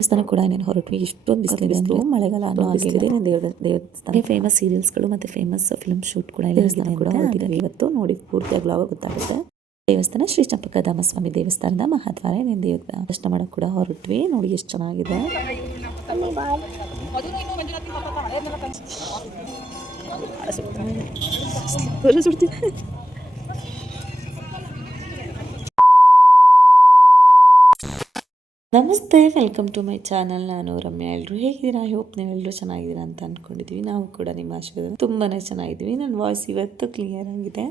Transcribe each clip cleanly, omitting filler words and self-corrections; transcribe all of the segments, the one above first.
ದೇವಸ್ಥಾನ ಕೂಡ ಇನ್ನೇನು ಹೊರಟ್ವಿ. ಇಷ್ಟೊಂದು ಬಿಸಿಲು ಮಳೆಗಾಲ ಅನ್ನೋ ಹಾಗೆ ದೇವಸ್ಥಾನ ಫೇಮಸ್ ಸೀರಿಯಲ್ಸ್ಗಳು ಮತ್ತೆ ಫೇಮಸ್ ಫಿಲ್ಮ್ ಶೂಟ್ ಕೂಡ ದೇವಸ್ಥಾನ ಕೂಡ ಹೊರಟಿದ್ದೀವಿ ಇವತ್ತು. ನೋಡಿ ಪೂರ್ತಿಯಾಗಿ ವ್ಲಾಗ್ ಗೊತ್ತಾಗುತ್ತೆ. ದೇವಸ್ಥಾನ ಶ್ರೀ ಚಂಪಕಧಾಮಸ್ವಾಮಿ ದೇವಸ್ಥಾನದ ಮಹಾದ್ವಾರ ದರ್ಶನ ಮಾಡಕ್ ಕೂಡ ಹೊರಟ್ವಿ. ನೋಡಿ ಎಷ್ಟು ಚೆನ್ನಾಗಿದೆ. ನಮಸ್ತೆ, ವೆಲ್ಕಮ್ ಟು ಮೈ ಚಾನಲ್. ನಾನು ರಮ್ಯಾ. ಎಲ್ಲರೂ ಹೇಗಿದ್ದೀರಾ? ಹೋಪ್ ನೀವೆಲ್ಲರೂ ಚೆನ್ನಾಗಿದ್ದೀರಾ ಅಂತ ಅನ್ಕೊಂಡಿದೀವಿ. ನಾವು ಕೂಡ ನಿಮ್ಮ ಆಶೀರ್ವಾದ ತುಂಬಾನೇ ಚೆನ್ನಾಗಿದ್ದೀವಿ. ನನ್ನ ವಾಯ್ಸ್ ಇವತ್ತು ಕ್ಲಿಯರ್ ಆಗಿದೆ.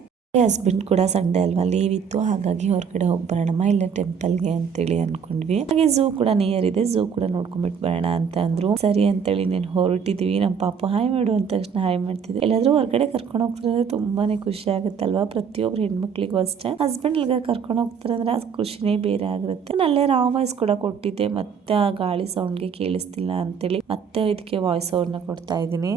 ಹಸ್ಬೆಂಡ್ ಕೂಡ ಸಂಡೇ ಅಲ್ವಾ, ಲೀವ್ ಇತ್ತು. ಹಾಗಾಗಿ ಹೊರಗಡೆ ಹೋಗ್ಬರೋಣಮ್ಮ ಇಲ್ಲ ಟೆಂಪಲ್ಗೆ ಅಂತೇಳಿ ಅನ್ಕೊಂಡ್ವಿ. ಹಾಗೆ ಝೂ ಕೂಡ ನಿಯರ್ ಇದೆ, ಝೂ ಕೂಡ ನೋಡ್ಕೊಂಡ್ಬಿಟ್ಟು ಬರೋಣ ಅಂತ ಅಂದ್ರು. ಸರಿ ಅಂತೇಳಿ నేను ಹೊರಟಿದೀವಿ. ನಮ್ಮ ಪಾಪ ಹಾಯ್ ಮಾಡು ಅಂದ ತಕ್ಷಣ ಹಾಯ್ ಮಾಡ್ತಿದ್ವಿ. ಎಲ್ಲಾದ್ರೂ ಹೊರಗಡೆ ಕರ್ಕೊಂಡು ಹೋಗ್ತಾರೆ ತುಂಬಾನೇ ಖುಷಿ ಆಗುತ್ತಲ್ವಾ. ಪ್ರತಿಯೊಬ್ರು ಹೆಣ್ಮಕ್ಳಿಗೂ ಅಷ್ಟೇ. ಹಸ್ಬೆಂಡ್ ಇಲ್ಗ ಕರ್ಕೊಂಡು ಹೋಗ್ತಾರೆ ಅಂದ್ರೆ ಆ ಖುಷಿನೇ ಬೇರೆ ಆಗಿರುತ್ತೆ. ನಾನು ಅಲ್ಲೇ ರಾ ವಾಯ್ಸ್ ಕೂಡ ಕೊಟ್ಟಿದ್ದೆ, ಮತ್ತೆ ಆ ಗಾಳಿ ಸೌಂಡ್ಗೆ ಕೇಳಿಸ್ತಿಲ್ಲ ಅಂತೇಳಿ ಮತ್ತೆ ಇದಕ್ಕೆ ವಾಯ್ಸ್ ಓವರ್ನ ಕೊಡ್ತಾ ಇದ್ದೀನಿ.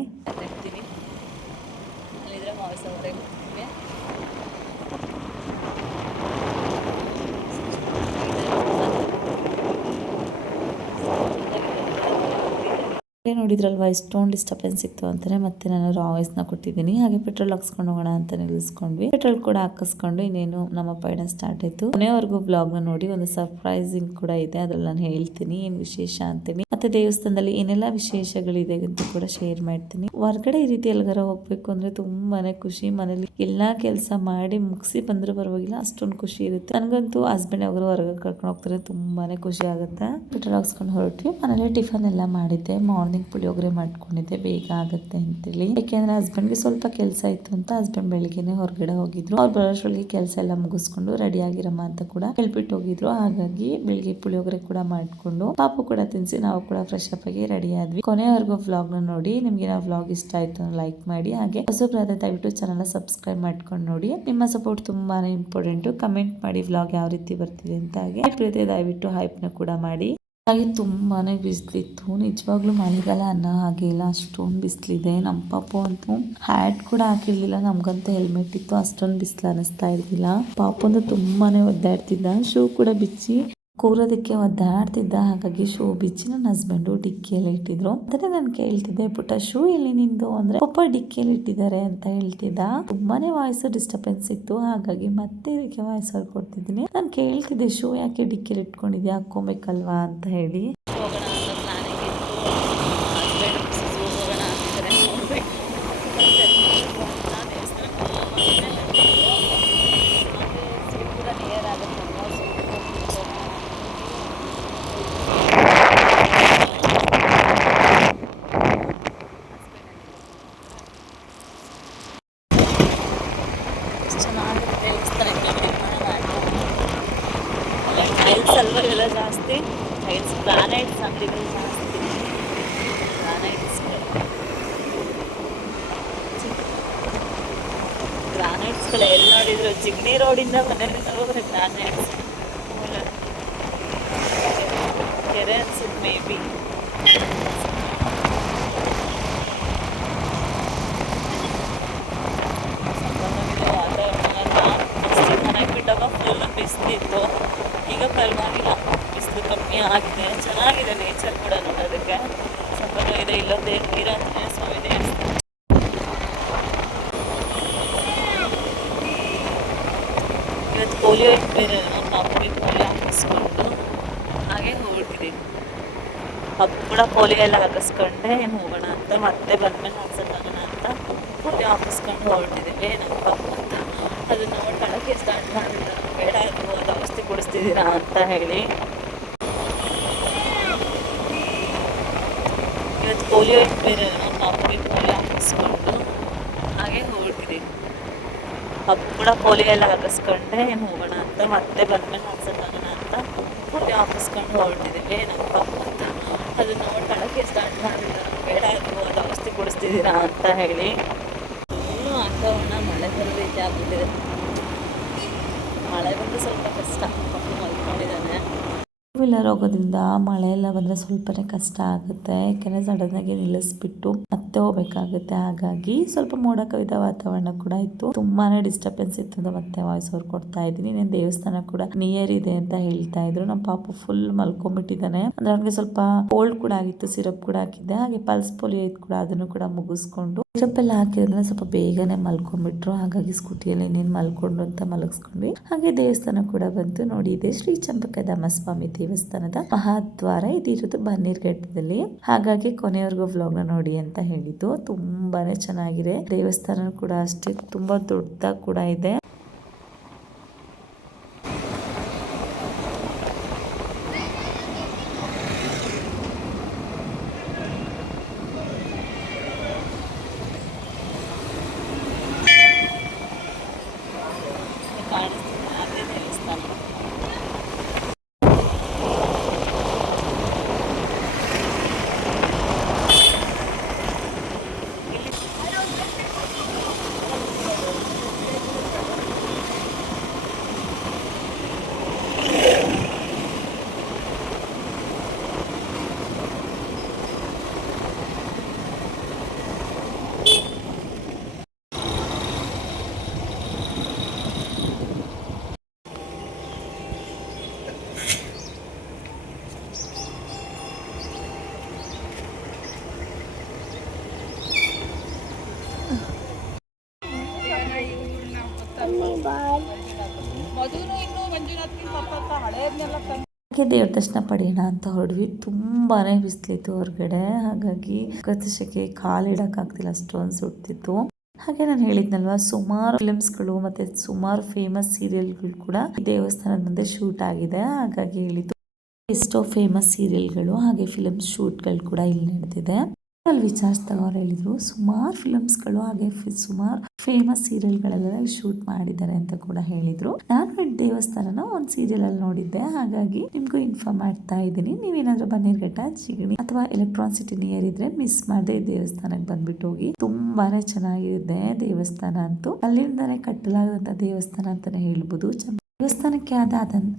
ನೋಡಿದ್ರಲ್ವಾ ಎಷ್ಟೊಂದು ಡಿಸ್ಟರ್ಬೆನ್ಸ್ ಇತ್ತು ಅಂತಾನೆ ಮತ್ತೆ ನಾನು ರಾ ವಾಯ್ಸ್ ನ ಕೊಟ್ಟಿದ್ದೀನಿ. ಹಾಗೆ ಪೆಟ್ರೋಲ್ ಹಾಕ್ಸ್ಕೊಂಡು ಹೋಗೋಣ ಅಂತ ನಿಲ್ಲಿಸ್ಕೊಂಡ್ವಿ. ಪೆಟ್ರೋಲ್ ಕೂಡ ಹಾಕಿಸ್ಕೊಂಡು ಇನ್ನೇನು ನಮ್ಮ ಪಯಣ ಸ್ಟಾರ್ಟ್ ಆಯ್ತು. ಕೊನೆವರೆಗೂ ಬ್ಲಾಗ್ ನ ನೋಡಿ. ಒಂದು ಸರ್ಪ್ರೈಸಿಂಗ್ ಕೂಡ ಇದೆ, ಅದ್ರಲ್ಲಿ ನಾನು ಹೇಳ್ತೀನಿ ಏನ್ ವಿಶೇಷ ಅಂತೀನಿ. ಮತ್ತೆ ದೇವಸ್ಥಾನದಲ್ಲಿ ಏನೆಲ್ಲ ವಿಶೇಷಗಳಿದೆ ಅಂತ ಕೂಡ ಶೇರ್ ಮಾಡ್ತೀನಿ. ಹೊರಗಡೆ ಈ ರೀತಿ ಎಲ್ಗಾರ ಹೋಗ್ಬೇಕು ಅಂದ್ರೆ ತುಂಬಾನೇ ಖುಷಿ. ಮನೇಲಿ ಎಲ್ಲಾ ಕೆಲಸ ಮಾಡಿ ಮುಗಿಸಿ ಬಂದ್ರು ಪರವಾಗಿಲ್ಲ, ಅಷ್ಟೊಂದು ಖುಷಿ ಇರುತ್ತೆ. ನನಗಂತೂ ಹಸ್ಬೆಂಡ್ ಅವರು ಹೊರಗೆ ಕರ್ಕೊಂಡು ಹೋಗ್ತಾರೆ, ತುಂಬಾನೇ ಖುಷಿ ಆಗುತ್ತೆ. ಪೆಟ್ರೋಲ್ ಹಾಕ್ಸ್ಕೊಂಡು ಹೊರಟ್ವಿ. ಮನೇಲಿ ಟಿಫನ್ ಎಲ್ಲ ಮಾಡಿದ್ದೆ. ಮಾರ್ನಿಂಗ್ ಪುಳಿಯೋಗರೆ ಮಾಡ್ಕೊಂಡಿದ್ದೆ, ಬೇಗ ಆಗುತ್ತೆ ಅಂತೇಳಿ. ಯಾಕೆಂದ್ರೆ ಹಸ್ಬೆಂಡ್ಗೆ ಸ್ವಲ್ಪ ಕೆಲಸ ಇತ್ತು ಅಂತ ಹಸ್ಬೆಂಡ್ ಬೆಳಿಗ್ಗೆನೆ ಹೊರಗಡೆ ಹೋಗಿದ್ರು. ಅವ್ರು ಬರೋಷ್ಟ್ರಲ್ಲಿ ಕೆಲಸ ಎಲ್ಲ ಮುಗಿಸ್ಕೊಂಡು ರೆಡಿ ಆಗಿರಮ್ಮ ಅಂತ ಕೂಡ ಹೇಳ್ಬಿಟ್ಟು ಹೋಗಿದ್ರು. ಹಾಗಾಗಿ ಬೆಳಿಗ್ಗೆ ಪುಳಿಯೋಗರೆ ಕೂಡ ಮಾಡ್ಕೊಂಡು ಪಾಪು ಕೂಡ ತಿನ್ಸಿ ನಾವು ಕೂಡ ಫ್ರೆಶ್ ಅಪ್ ಆಗಿ ರೆಡಿ ಆದ್ವಿ. ಕೊನೆವರೆಗೂ ವ್ಲಾಗ್ ನ ನೋಡಿ. ನಿಮ್ಗೆ ನಾವು ವ್ಲಾಗ್ ಇಷ್ಟ ಆಯ್ತು ಲೈಕ್ ಮಾಡಿ. ಹಾಗೆ ಹೊಸಬ್ರಾದ ದಯವಿಟ್ಟು ಚಾನಲ್ ಸಬ್ಸ್ಕ್ರೈಬ್ ಮಾಡ್ಕೊಂಡು ನೋಡಿ. ನಿಮ್ಮ ಸಪೋರ್ಟ್ ತುಂಬಾನೇ ಇಂಪಾರ್ಟೆಂಟ್. ಕಮೆಂಟ್ ಮಾಡಿ ವ್ಲಾಗ್ ಯಾವ ರೀತಿ ಬರ್ತಿದೆ ಅಂತ. ಹಾಗೆ ದಯವಿಟ್ಟು ಹೈಪ್ ನ ಕೂಡ ಮಾಡಿ. ಹಾಗೆ ತುಂಬಾನೇ ಬಿಸಿಲಿತ್ತು. ನಿಜವಾಗ್ಲೂ ಮಳೆಗಾಲ ಅನ್ನೋ ಹಾಗೆ ಇಲ್ಲ, ಅಷ್ಟೊಂದು ಬಿಸಿಲಿದೆ. ನಮ್ಮ ಪಾಪು ಅಂತೂ ಹ್ಯಾಟ್ ಕೂಡ ಹಾಕಿರ್ಲಿಲ್ಲ. ನಮ್ಗಂತ ಹೆಲ್ಮೆಟ್ ಇತ್ತು, ಅಷ್ಟೊಂದು ಬಿಸಿಲು ಅನಿಸ್ತಾ ಇರ್ಲಿಲ್ಲ. ಪಾಪು ಅಂತೂ ತುಂಬಾನೇ ಒದ್ದಾಡ್ತಿದ್ದ. ಶೂ ಕೂಡ ಬಿಚ್ಚಿ ಕೂರೋದಕ್ಕೆ ಒದ್ದಾಡ್ತಿದ್ದ. ಹಾಗಾಗಿ ಶೂ ಬಿಚ್ಚಿ ನನ್ನ ಹಸ್ಬೆಂಡು ಡಿಕ್ಕಿಯಲ್ಲಿ ಇಟ್ಟಿದ್ರು. ಅಂದ್ರೆ ನಾನು ಕೇಳ್ತಿದ್ದೆ, ಪುಟ್ಟ ಶೂ ಎಲ್ಲಿ ನಿಂದು ಅಂದ್ರೆ ಪಾಪ ಡಿಕ್ಕಿಯಲ್ಲಿ ಇಟ್ಟಿದ್ದಾರೆ ಅಂತ ಹೇಳ್ತಿದ್ದ. ತುಂಬಾನೇ ವಾಯ್ಸ್ ಡಿಸ್ಟರ್ಬೆನ್ಸ್ ಇತ್ತು, ಹಾಗಾಗಿ ಮತ್ತೆ ಇದಕ್ಕೆ ವಾಯ್ಸ್ ಅವ್ರು ಕೊಡ್ತಿದ್ದೀನಿ. ನಾನು ಕೇಳ್ತಿದ್ದೆ, ಶೂ ಯಾಕೆ ಡಿಕ್ಕಿಯಲ್ಲಿ ಇಟ್ಕೊಂಡಿದ್ಯಾ, ಹಾಕೋಬೇಕಲ್ವಾ ಅಂತ ಹೇಳಿ. ಎಲ್ಲ ಜಾಸ್ತಿ ಟೈಲ್ಸ್ ಗ್ರಾನೈಟ್ಸ್ ಅಂತಿದೆ ಜಾಸ್ತಿ. ಗ್ರಾನೈಟ್ಸ್ಗಳು ಎಲ್ಲಿ ನೋಡಿದ್ರು ಚಿಗ್ನಿ ರೋಡಿಂದ ಮನೇಲಿ ಹೋದ್ರೆ ಗ್ರಾನೈಟ್ಸ್ ಕೆರೆ ಅನ್ಸುತ್ತೆ ಮೇ ಬಿ. ಮನೆಗೆ ಬಿಟ್ಟಾಗ ಫುಲ್ ಬಿಸಿಲಿತ್ತು. ಈಗ ಪರವಾಗಿಲ್ಲ, ಬಿಸಿಲು ಕಮ್ಮಿ ಆಗಿದೆ. ಚೆನ್ನಾಗಿದೆ ನೇಚರ್ ಕೂಡ ನೋಡೋದಕ್ಕೆ. ಸ್ವಲ್ಪ ಇದೆ. ಇಲ್ಲೊಂದೇ ವೀರಾಂಜನೇಯ ಸ್ವಾಮಿ ದೇವಸ್ಥಾನ. ಇವತ್ತು ಪೋಲಿಯೋ ಬೇರೆ, ನಮ್ಮ ಪಾಪುಗೆ ಪೋಲಿಯೋ ಹಾಕಿಸ್ಕೊಂಡು ಹಾಗೆ ಹೊರಟಿದ್ದೀವಿ. ಹಬ್ಬ ಕೂಡ ಪೋಲಿಯೋ ಎಲ್ಲ ಹಾಕಿಸ್ಕೊಂಡೆ ಹೋಗೋಣ ಅಂತ. ಮತ್ತೆ ಬಂದ್ಮೇಲೆ ಹಾಕ್ಸೋಕ್ಕಾಗೋಣ ಅಂತ ಪೋಲಿಯೋ ಹಾಕಿಸ್ಕೊಂಡು ಹೊರಟಿದ್ದೀವಿ. ನಮ್ಮ ಪಾಪ ಅಂತ ಅದನ್ನ ನೋಡ್ಕೊಳ್ಳೋಕ್ಕೆ ಸ್ಟಾರ್ಟ್ ಮಾಡಿಲ್ಲ. ಬೇಡ ಅದು ಔಷಧಿ ಕೊಡಿಸ್ತಿದ್ದೀರಾ ಅಂತ ಹೇಳಿ. ಇವತ್ತು ಪೋಲಿಯೋ ಬೇರೆ, ನಮ್ಮ ಪಾಪುಗೆ ಪೋಲಿಯೋ ಹಾಕಿಸ್ಕೊಂಡು ಹಾಗೆ ಹೊರಟಿದ್ದೀವಿ. ಹಬ್ಬ ಕೂಡ ಪೋಲಿಯೋ ಎಲ್ಲ ಹಾಕಿಸ್ಕೊಂಡೆ ಹೋಗೋಣ ಅಂತ. ಮತ್ತೆ ಬಂದ್ಮೇಲೆ ಹಾಕ್ಸೋಕ್ಕಾಗೋಣ ಅಂತ ಪೋಲಿಯೋ ಹಾಕಿಸ್ಕೊಂಡು ಹೊರಟಿದ್ದೀವಿ. ನಮ್ಮ ಪಾಪ ಅಂತ ಅದನ್ನ ನೋಡ್ಕೊಳ್ಳೋಕ್ಕೆ ಸ್ಟಾರ್ಟ್ ಮಾಡಿಲ್ಲ. ಬೇಡ ಅದು ಔಷಧಿ ಕೊಡಿಸ್ತಿದ್ದೀರಾ ಅಂತ ಹೇಳಿ. ಇನ್ನೂ ವಾತಾವರಣ ಮಳೆ ಬರೋ ರೀತಿ ಆಗ್ಬಿಟ್ಟಿದೆ. ಮಳೆ ಬಂದು ಸ್ವಲ್ಪ ಕಷ್ಟ. ಮಲ್ಕೊಂಡಿದ್ದಾನೆ. ವೀಲರ್ ಹೋಗೋದ್ರಿಂದ ಮಳೆ ಎಲ್ಲ ಬಂದರೆ ಸ್ವಲ್ಪನೇ ಕಷ್ಟ ಆಗುತ್ತೆ, ಯಾಕೆಂದರೆ ಸಡನ್ನಾಗಿ ನಿಲ್ಲಿಸ್ಬಿಟ್ಟು ಮತ್ತೆ ಹೋಗ್ಬೇಕಾಗುತ್ತೆ. ಹಾಗಾಗಿ ಸ್ವಲ್ಪ ಮೋಡ ಕವಿದ ವಾತಾವರಣ ಕೂಡ ಇತ್ತು, ತುಂಬಾನೇ ಡಿಸ್ಟರ್ಬೆನ್ಸ್ ಇತ್ತು ಅಂತ ಮತ್ತೆ ವಾಯ್ಸ್ ಓವರ್ ಕೊಡ್ತಾ ಇದ್ದೀನಿ. నేను ದೇವಸ್ಥಾನ ಕೂಡ ನಿಯರ್ ಇದೆ ಅಂತ ಹೇಳ್ತಾ ಇದ್ರು. ನಮ್ಮ ಪಾಪು ಫುಲ್ ಮಲ್ಕೊಂಡ್ಬಿಟ್ಟಿದ್ದಾನೆ, ಅಂದ್ರೆ ಅವ್ನಿಗೆ ಸ್ವಲ್ಪ ಕೋಲ್ಡ್ ಕೂಡ ಆಗಿತ್ತು, ಸಿರಪ್ ಕೂಡ ಹಾಕಿದ್ದೆ, ಹಾಗೆ ಪಲ್ಸ್ ಪೋಲಿಯೋ ಇತ್ತು ಕೂಡ, ಅದನ್ನು ಕೂಡ ಮುಗಿಸ್ಕೊಂಡು ಸಿರಪ್ ಎಲ್ಲ ಹಾಕಿದ್ರೆ ಸ್ವಲ್ಪ ಬೇಗನೆ ಮಲ್ಕೊಂಡ್ಬಿಟ್ರು. ಹಾಗಾಗಿ ಸ್ಕೂಟಿಯಲ್ಲಿ ಇನ್ನೇನು ಮಲ್ಕೊಂಡ್ರು ಅಂತ ಮಲಗಿಸ್ಕೊಂಡ್ವಿ. ಹಾಗೆ ದೇವಸ್ಥಾನ ಕೂಡ ಬಂತು ನೋಡಿ. ಇದೆ ಶ್ರೀ ಚಂಪಕಧಾಮ ಸ್ವಾಮಿ ದೇವಸ್ಥಾನದ ಮಹಾದ್ವಾರ, ಇದಿರೋದು ಬನ್ನೀರ್ಘಟ್ಟದಲ್ಲಿ. ಹಾಗಾಗಿ ಕೊನೆಯವರೆಗೂ ವ್ಲಾಗ್ ನ ನೋಡಿ ಅಂತ ಹೇಳಿದ್ದು. ತುಂಬಾನೇ ಚೆನ್ನಾಗಿದೆ ದೇವಸ್ಥಾನ ಕೂಡ, ಅಷ್ಟೇ ತುಂಬಾ ದೊಡ್ಡದಾಗಿ ಕೂಡ ಇದೆ. ದೇವ್ರ ದರ್ಶನ ಪಡೆಯೋಣ ಅಂತ ಹೊರಡ್ವಿ. ತುಂಬಾನೇ ಬಿಸಿಲಿತ್ತು ಹೊರಗಡೆ, ಹಾಗಾಗಿ ಕತ್ತಶಕ್ಕೆ ಕಾಲಿಡಕ್ಕಾಗ್ತಿಲ್ಲ, ಅಷ್ಟೊಂದು ಸುಡ್ತಿತ್ತು. ಹಾಗೆ ನಾನು ಹೇಳಿದ್ನಲ್ವಾ, ಸುಮಾರು ಫಿಲ್ಮ್ಸ್ಗಳು ಮತ್ತೆ ಸುಮಾರು ಫೇಮಸ್ ಸೀರಿಯಲ್ಗಳು ಕೂಡ ಈ ದೇವಸ್ಥಾನದ ಮುಂದೆ ಶೂಟ್ ಆಗಿದೆ. ಹಾಗಾಗಿ ಹೇಳಿದ್ದು, ಎಷ್ಟೋ ಫೇಮಸ್ ಸೀರಿಯಲ್ಗಳು ಹಾಗೆ ಫಿಲ್ಮ್ ಶೂಟ್ಗಳು ಕೂಡ ಇಲ್ಲಿ ನಡೆದಿದೆ. ಅಲ್ಲಿ ವಿಚಾರಿಸಿದಾಗ ಅವ್ರು ಹೇಳಿದ್ರು, ಸುಮಾರು ಫಿಲ್ಮ್ಸ್ಗಳು ಹಾಗೆ ಸುಮಾರು ಫೇಮಸ್ ಸೀರಿಯಲ್ಗಳೆಲ್ಲ ಶೂಟ್ ಮಾಡಿದ್ದಾರೆ ಅಂತ ಕೂಡ ಹೇಳಿದ್ರು. ನಾನು ದೇವಸ್ಥಾನನ ಒಂದು ಸೀರಿಯಲ್ ಅಲ್ಲಿ ನೋಡಿದ್ದೆ, ಹಾಗಾಗಿ ನಿಮ್ಗೂ ಇನ್ಫಾರ್ಮ್ ಮಾಡ್ತಾ ಇದ್ದೀನಿ. ನೀವೇನಾದ್ರೂ ಬನ್ನೀರ್ಘಟ್ಟ, ಜಿಗಣಿ ಅಥವಾ ಎಲೆಕ್ಟ್ರಾನ್ ಸಿಟಿ ನಿಯರ್ ಇದ್ರೆ ಮಿಸ್ ಮಾಡದೆ ಈ ದೇವಸ್ಥಾನಕ್ಕೆ ಬಂದ್ಬಿಟ್ಟು ಹೋಗಿ. ತುಂಬಾನೇ ಚೆನ್ನಾಗಿದೆ ದೇವಸ್ಥಾನ ಅಂತೂ, ಅಲ್ಲಿಂದಾನೇ ಕಟ್ಟಲಾದಂತ ದೇವಸ್ಥಾನ ಅಂತಾನೆ ಹೇಳ್ಬೋದು. ದೇವಸ್ಥಾನಕ್ಕೆ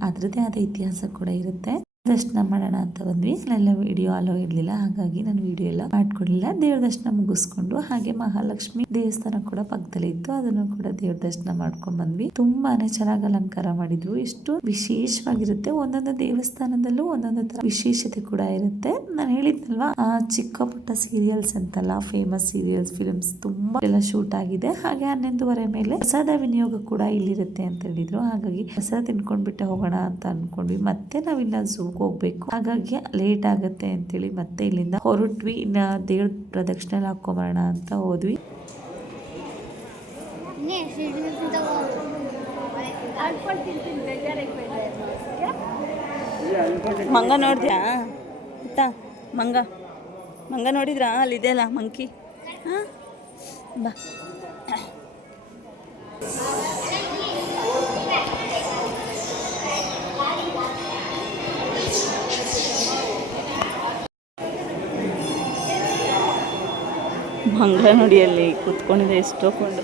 ಅದರದೇ ಆದ ಇತಿಹಾಸ ಕೂಡ ಇರುತ್ತೆ. ದರ್ಶನ ಮಾಡೋಣ ಅಂತ ಬಂದ್ವಿ. ಅಲ್ಲೆಲ್ಲ ವಿಡಿಯೋ ಅಲೋ ಇರ್ಲಿಲ್ಲ, ಹಾಗಾಗಿ ನಾನು ವಿಡಿಯೋ ಎಲ್ಲ ಮಾಡ್ಕೊಡ್ಲಿಲ್ಲ. ದೇವ್ರ ದರ್ಶನ ಮುಗಿಸ್ಕೊಂಡು ಹಾಗೆ ಮಹಾಲಕ್ಷ್ಮಿ ದೇವಸ್ಥಾನ ಕೂಡ ಪಕ್ಕದಲ್ಲಿ ಇತ್ತು, ಅದನ್ನು ಕೂಡ ದೇವ್ರ ದರ್ಶನ ಮಾಡ್ಕೊಂಡ್ ಬಂದ್ವಿ. ತುಂಬಾನೇ ಚೆನ್ನಾಗಿ ಅಲಂಕಾರ ಮಾಡಿದ್ರು, ಎಷ್ಟು ವಿಶೇಷವಾಗಿರುತ್ತೆ. ಒಂದೊಂದು ದೇವಸ್ಥಾನದಲ್ಲೂ ಒಂದೊಂದು ತರ ವಿಶೇಷತೆ ಕೂಡ ಇರುತ್ತೆ. ನಾನು ಹೇಳಿದ್ನಲ್ವಾ, ಚಿಕ್ಕ ಪುಟ್ಟ ಸೀರಿಯಲ್ಸ್ ಅಂತಲ್ಲ, ಫೇಮಸ್ ಸೀರಿಯಲ್ಸ್ ಫಿಲ್ಮ್ಸ್ ತುಂಬಾ ಎಲ್ಲ ಶೂಟ್ ಆಗಿದೆ. ಹಾಗೆ 11:30 ಮೇಲೆ ಪ್ರಸಾದ ವಿನಿಯೋಗ ಕೂಡ ಇಲ್ಲಿರುತ್ತೆ ಅಂತ ಹೇಳಿದ್ರು. ಹಾಗಾಗಿ ಪ್ರಸಾದ ತಿನ್ಕೊಂಡ್ಬಿಟ್ಟೆ ಹೋಗೋಣ ಅಂತ ಅನ್ಕೊಂಡ್ವಿ. ಮತ್ತೆ ನಾವಿನ್ನ ಹೋಗ್ಬೇಕು, ಹಾಗಾಗಿ ಲೇಟ್ ಆಗತ್ತೆ ಅಂತೇಳಿ ಮತ್ತೆ ಇಲ್ಲಿಂದ ಹೊರಟ್ವಿ. ಇನ್ನ ದೇವ್ರ ಪ್ರದಕ್ಷಿಣೆ ಹಾಕೊಂಬರೋಣ ಅಂತ ಹೋದ್ವಿ. ಮಂಗ ನೋಡಿದ್ಯಾ? ಮಂಗ ನೋಡಿದ್ರಾ? ಅಲ್ಲಿದೆಯಲ್ಲ ಮಂಕಿ, ಬಾ. ಮಂಗ ನೋಡಿ ಅಲ್ಲಿ ಕೂತ್ಕೊಂಡಿದೆ, ಎಷ್ಟೊಂದು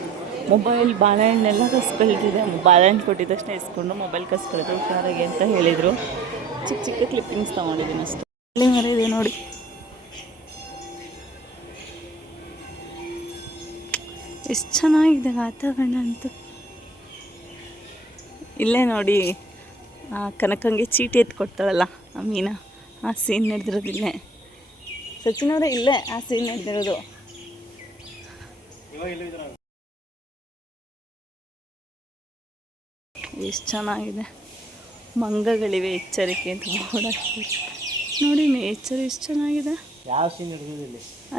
ಮೊಬೈಲ್ ಬಾಳೆಹಣ್ಣೆಲ್ಲ ಕಸ್ಕೊಳ್ತಿದೆ. ಬಾಳೆಹಣ್ಣು ಕೊಟ್ಟಿದ ತಕ್ಷಣ ಇಸ್ಕೊಂಡು ಮೊಬೈಲ್ ಕಸ್ಕೊಳ್ತು ಹುಷಾರಾಗಿ ಅಂತ ಹೇಳಿದರು. ಚಿಕ್ಕ ಚಿಕ್ಕ ಕ್ಲಿಪ್ಪಿಂಗ್ಸ್ ತೊಗೊಂಡಿದ್ದೀನಿ ಅಷ್ಟೇ. ಅಲ್ಲಿ ಮರ ಇದೆ ನೋಡಿ, ಎಷ್ಟು ಚೆನ್ನಾಗಿದೆ ವಾತಾವರಣ ಅಂತೂ. ಇಲ್ಲೇ ನೋಡಿ, ಕನಕಂಗೆ ಚೀಟಿ ಎತ್ತು ಕೊಡ್ತಾಳಲ್ಲ ಆ ಮೀನಾ, ಆ ಸೀನ್ ನಡೆದಿರೋದು ಇಲ್ಲೇ. ಸಚಿನ್ ಅವರೇ, ಇಲ್ಲೇ ಆ ಸೀನ್ ನಡೆದಿರೋದು. ಎಷ್ಟು ಚೆನ್ನಾಗಿದೆ. ಮಂಗಗಳಿವೆ, ಎಚ್ಚರಿಕೆ ಅಂತ ನೋಡಿ. ನೇಚರ್ ಎಷ್ಟು ಚೆನ್ನಾಗಿದೆ.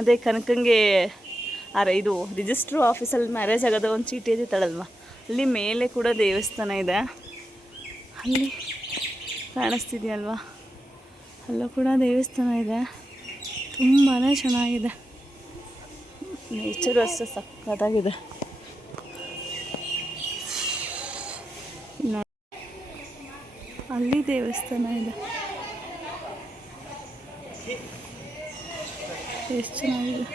ಅದೇ ಕನಕಂಗೆ ಇದು ರಿಜಿಸ್ಟ್ರ್ ಆಫೀಸಲ್ಲಿ ಮ್ಯಾರೇಜ್ ಆಗೋದು ಒಂದು ಚೀಟಿ ಇದ್ದಾಳಲ್ವ, ಅಲ್ಲಿ ಮೇಲೆ ಕೂಡ ದೇವಸ್ಥಾನ ಇದೆ. ಅಲ್ಲಿ ಕಾಣಿಸ್ತಿದೆಯಲ್ವಾ, ಅಲ್ಲೂ ಕೂಡ ದೇವಸ್ಥಾನ ಇದೆ. ತುಂಬಾ ಚೆನ್ನಾಗಿದೆ. ನೇಚರು ಅಷ್ಟೇ ಸಕ್ಕತ್ತಾಗಿದೆ. ಅಲ್ಲಿ ದೇವಸ್ಥಾನ ಇದೆ, ಎಷ್ಟು ಚೆನ್ನಾಗಿದೆ.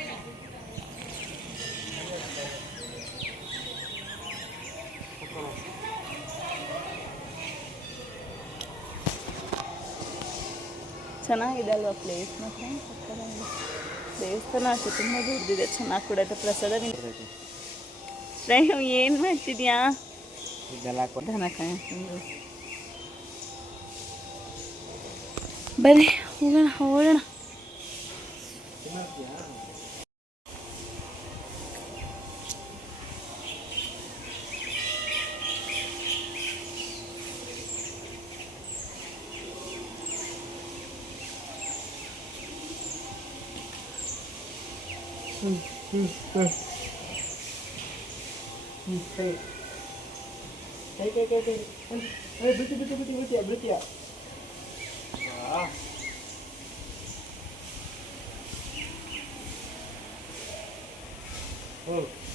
ಚೆನ್ನಾಗಿದೆ ಅಲ್ವಾ ಪ್ಲೇಸ್ ಮಾತ್ರ ಸಕ್ಕತ್ತಾಗಿದೆ. ದೇವಸ್ಥಾನ ಅಷ್ಟೇ ತುಂಬ ದೊಡ್ಡದಿದೆ, ಚೆನ್ನಾಗಿ ಕೂಡ ಐತೆ. ಪ್ರಸಾದ ಏನು ಮಾಡ್ತಿದ್ಯಾ? ಬರ್ರಿ ಹೋಗೋಣ ಹೋಗೋಣ.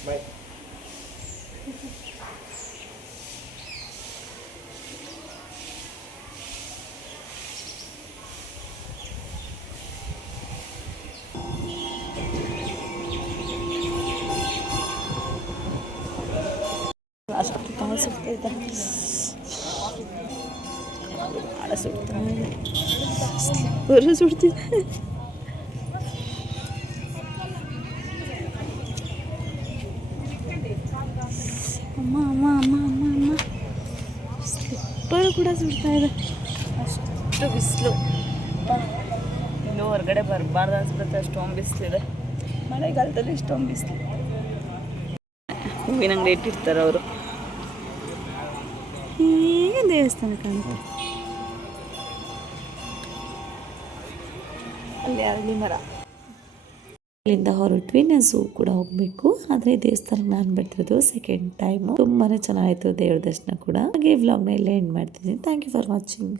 Bye. ಅಷ್ಟು ಕಾಲು ಸುಡ್ತೈತೆ, ಭಾಳ ಸುಡ್ತಾ ಇದೆ, ಸ್ಲಿಪ್ಪರು ಸುಡ್ತಿದೆ. ಅಮ್ಮ ಅಮ್ಮ ಅಮ್ಮ ಅಮ್ಮ ಅಮ್ಮ ಸ್ಲಿಪ್ಪರು ಕೂಡ ಸುಡ್ತಾ ಇದೆ, ಅಷ್ಟು ಬಿಸಿಲು. ಇಲ್ಲೂ ಹೊರಗಡೆ ಬರಬಾರ್ದು ಅನ್ಸುತ್ತೆ, ಅಷ್ಟೊಂದು ಬಿಸಿಲಿದೆ. ಮಳೆಗಾಲದಲ್ಲಿ ಇಷ್ಟೊಂದು ಬಿಸಿಲು. ಹೂವಿನ ಅಂಗಡಿ ಇಟ್ಟಿರ್ತಾರೆ ಅವರು. ಹೀಗೆ ದೇವಸ್ಥಾನ ಕಾಣುತ್ತೆ, ಅಲ್ಲಿ ಅರಳಿ ಮರ. ಇಲ್ಲಿಂದ ಹೊರಟ್ವಿ. ನಾನು ಝೂ ಕೂಡ ಹೋಗಬೇಕು, ಆದರೆ ದೇವಸ್ಥಾನಕ್ಕೆ ನಾನು ಬರ್ತಿರೋದು ಸೆಕೆಂಡ್ ಟೈಮು. ತುಂಬಾ ಚೆನ್ನಾಗಿತ್ತು ದೇವ್ರ ದರ್ಶನ ಕೂಡ. ಹಾಗೆ ವ್ಲಾಗ್ನ ಇಲ್ಲೇ ಎಂಡ್ ಮಾಡ್ತಿದ್ದೀನಿ. Thank you for watching.